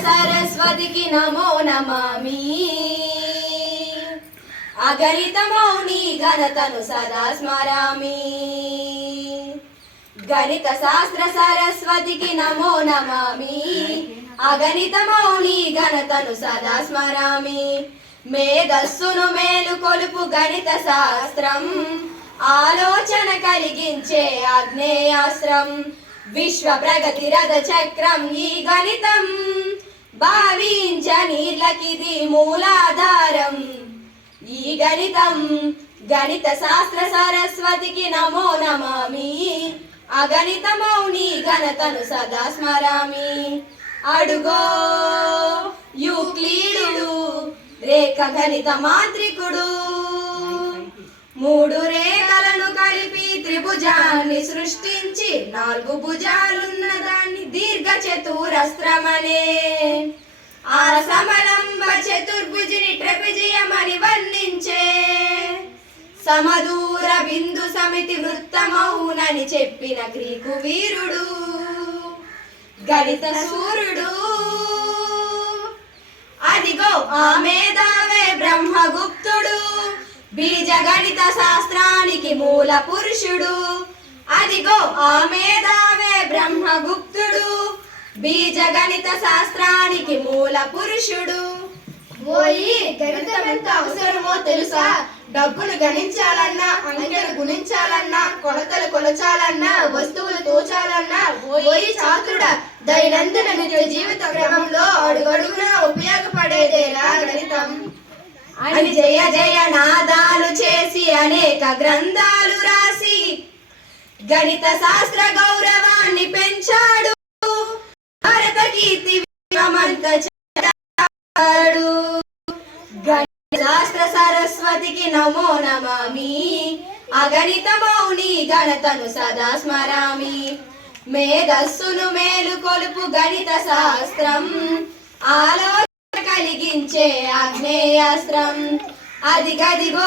సరస్వతికి నమో నమామి. అగణితమౌని ఘనతను సదా స్మరామి. గణిత శాస్త్ర సరస్వతికి నమో నమామి. అగణిత మౌని ఘనతను సదా స్మరామి. మేధస్సును మేలు కొలుపు గణిత శాస్త్రం. ఆలోచన కలిగించే ఆగ్నేయాస్త్రం. విశ్వ ప్రగతి రథ చక్రం ఈ గణితం. భావించ నీళ్ళకిది మూలాధారం. ఈ గణితం గణిత శాస్త్ర సరస్వతికి నమో నమామి. అగణితమౌని ఘనతను సదా స్మరామి. అడుగో యూక్లీడు రేఖ గణిత మాంత్రికుడు. మూడు రేఖ కలిపి సృష్టించి నాలుగు భుజాలున్న దాన్ని దీర్ఘ చతురస్త్రమనే ఆ సమలంబ చతుర్భుజిని ట్రెపిజియమని వర్ణించే. సమదూర బిందు సమితి వృత్తమౌనని చెప్పిన గ్రీకు వీరుడు గణిత సూర్యుడు. అదిగో ఆ మేధావే బ్రహ్మగు బీజ గణిత శాస్త్రానికి మూల పురుషుడు. అదిగో ఆ మేధావే బ్రహ్మగుప్తుడు. బీజ గణిత శాస్త్రానికి మూల పురుషుడు. ఓయి గణితం ఎంత అవసరమో తెలుసా? డబ్బులు గణించాలన్నా అంకెలు గుణించాలన్నా కొలతలు కొలచాలన్నా వస్తువులు తోచాలన్నా ఓయి చాతుడ దైనందిన నిత్య జీవిత క్రమంలో అడుగడుగునా ఉపయోగపడేదేరా గణితం? అని జయ జయ నాదాలు చేసి అనేక గ్రంథాలు రాసి గణిత శాస్త్ర గౌరవాన్ని పెంచాడు. భారత కీర్తి విశ్వమంత గణిత శాస్త్ర సరస్వతికి నమో నమామి. అగణిత మౌని గణతను సదా స్మరామి. మేధస్సును మేలు కొలుపు గణిత శాస్త్రం. ఆలోచన కలిగించే ఆగ్నేయాస్త్రం. అది గదిగో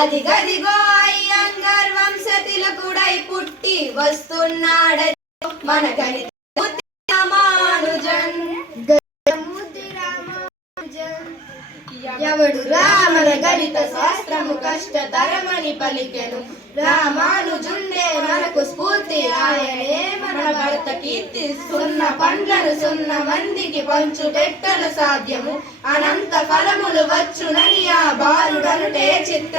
అది గదిగో అయ్యంగర్ వంశతిలకుడై పుట్టి వస్తున్నాడ మన గణిత ఎవడు రామన గణిత శాస్త్రము కష్టతరమని పలికెను. రామానుజుండే మనకు స్ఫూర్తి ఆయనే మన భర్త కీర్తి సున్న పండ్లను సున్న మందికి పంచుటెట్టలు సాధ్యము. అనంత ఫలములు వచ్చునని ఆ బాలుడనుటే చిత్త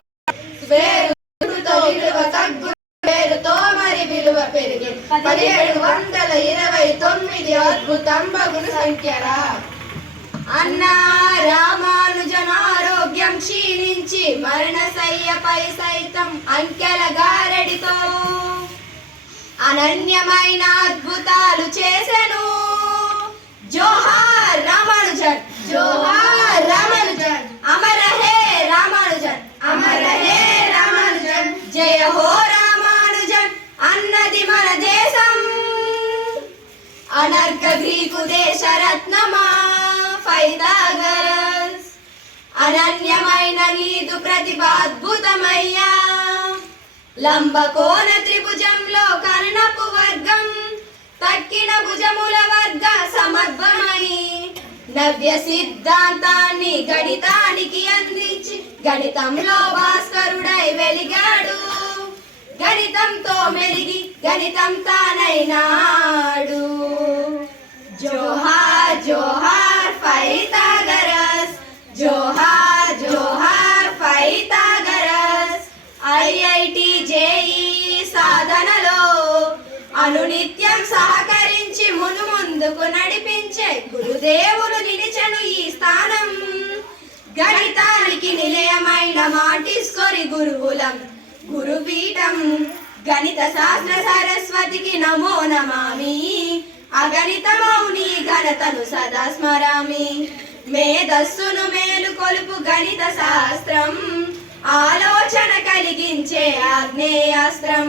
వేరుతో విలువ తగ్గు పేరుతో మరి విలువ పెరిగి. పదిహేడు వందల ఇరవై తొమ్మిది అద్భుతం బగును సంఖ్యరా. అన్నా రామానుజనారోగ్యం క్షీణించి మరణశయ్యపై సైతం అంకెల గారడితో అనన్యమైన అద్భుతాలు చేసెను అనన్యమైన నీదు ప్రతిభ అద్భుతమయ్యా. లంబకోణ త్రిభుజంలో కర్ణపు వర్గం తక్కిన భుజముల వర్గ సమర్భమై నవ్య సిద్ధాంతాన్ని గణితానికి అందించి గణితంలో భాస్కరుడై వెలిగాడు. గణితంతో మెరిగి గణితం తానైనా అనునిత్యం సహకరించి మును ముందుకు నడిపించే గురుదేవులు నిలిచను ఈ స్థానం. గణితానికి నిలయమైన మాటిస్కొరి గురువులం గురుపీఠం గణిత శాస్త్ర సరస్వతికి నమో నమామి. అగణితమౌని ఘనతను సదా స్మరామి. మేధస్సును మేలు కొలుపు గణిత శాస్త్రం ఆలోచన కలిగించే ఆగ్నేయాస్త్రం.